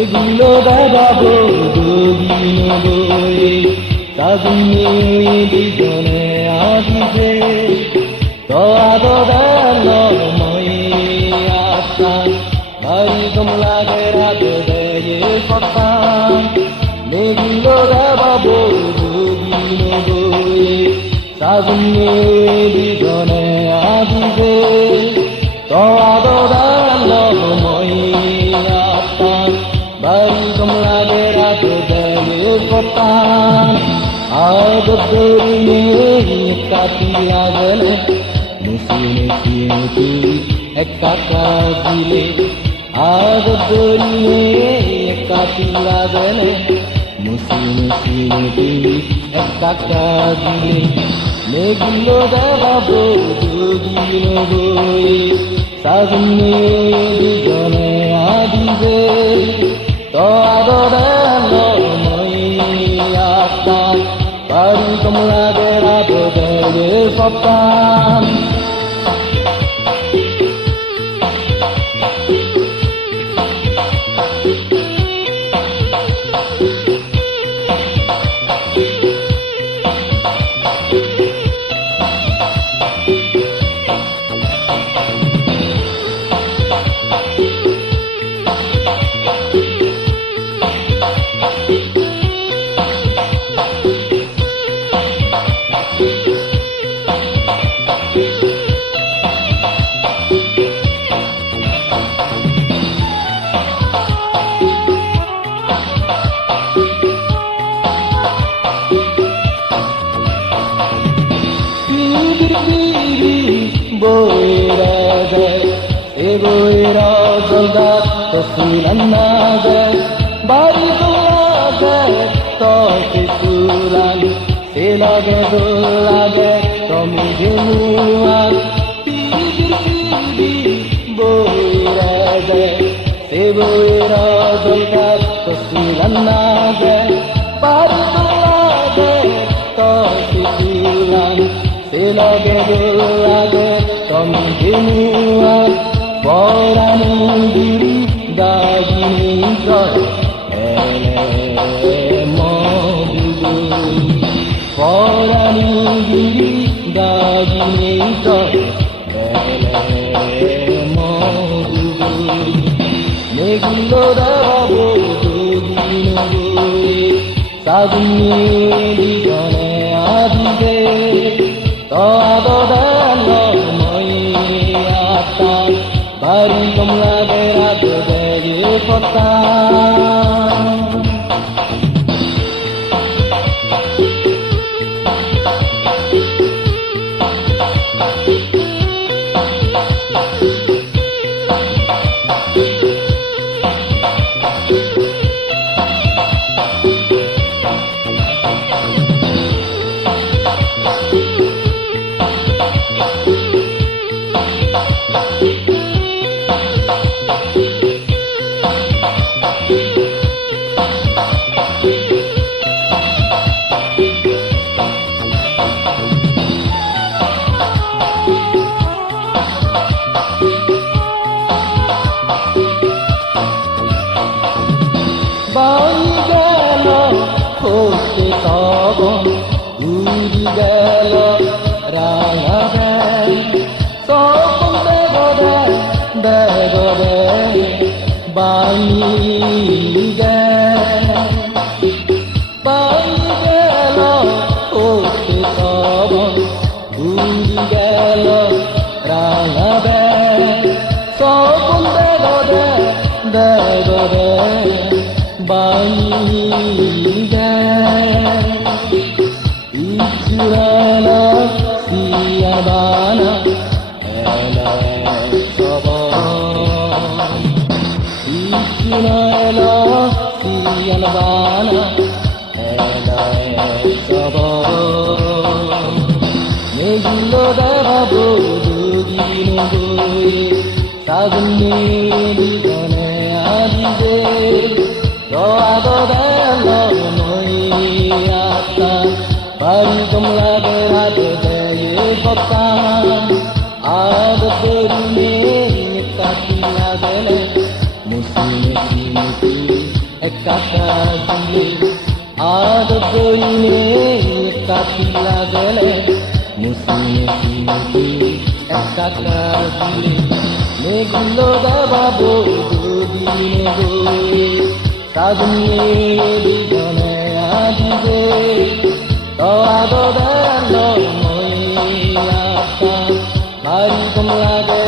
এগুলো দাবাবো দুদিন বই কাজুনি দুজনে আসিছে তোয়াদার মই আশা বাড়ি কমলাকে রাতে দেয়ে সত্তান এগুলো দাবাবো দুদিন বই কাজুনি দুজনে আসিছে তোয়াদার মই Bari kamla bera to dele kotan aad deri kati lagale musine tu ekaka dile aad deri kati lagale musine tu ekaka dile megulo dabo dugino boy sajne dijone adibe তোয়াদার মই আশা বাড়ি কমলাকে রাতে দেয়ে সত্তান Boira soldat tosilannaga bari dulaga toki sulan elage dulage tomi jumua piri boira soldat tosilannaga bari dulaga toki sulan elage dulage tomi jumua Poranudiri dagini joy ele mobudu Poranudiri dagini joy ele mobudu Megulo dabo dugino boy Saduni dijone adibe Toadodar moi atta Bari kamlake raate deye sottan Bani gelo hote sabon udi gelo ranga ben sabon de gode bani gelo hote sabon udi gelo ranga ben sabon de gode Baniga Ichurala Siyabana Ela Sabon Ichurala Siyabana Ela Sabon Megulo dabo dugino boy Sajne dijone adibe তোয়াদার মই আশা বাড়ি কমলাকে রাতে দেয়ে সত্তান আদ দেরি কাটি লাগলে মুসিনে কাকা দিলে আদ কইনে কাকি লাগলে মুসি মুসি কাকা দিলে মেঘগুলো দাবাবো দুদিনে গো কাজুয়ে বিজনে আদিবে তোয়াদো দালো মই আতা বাড়ি তোমরা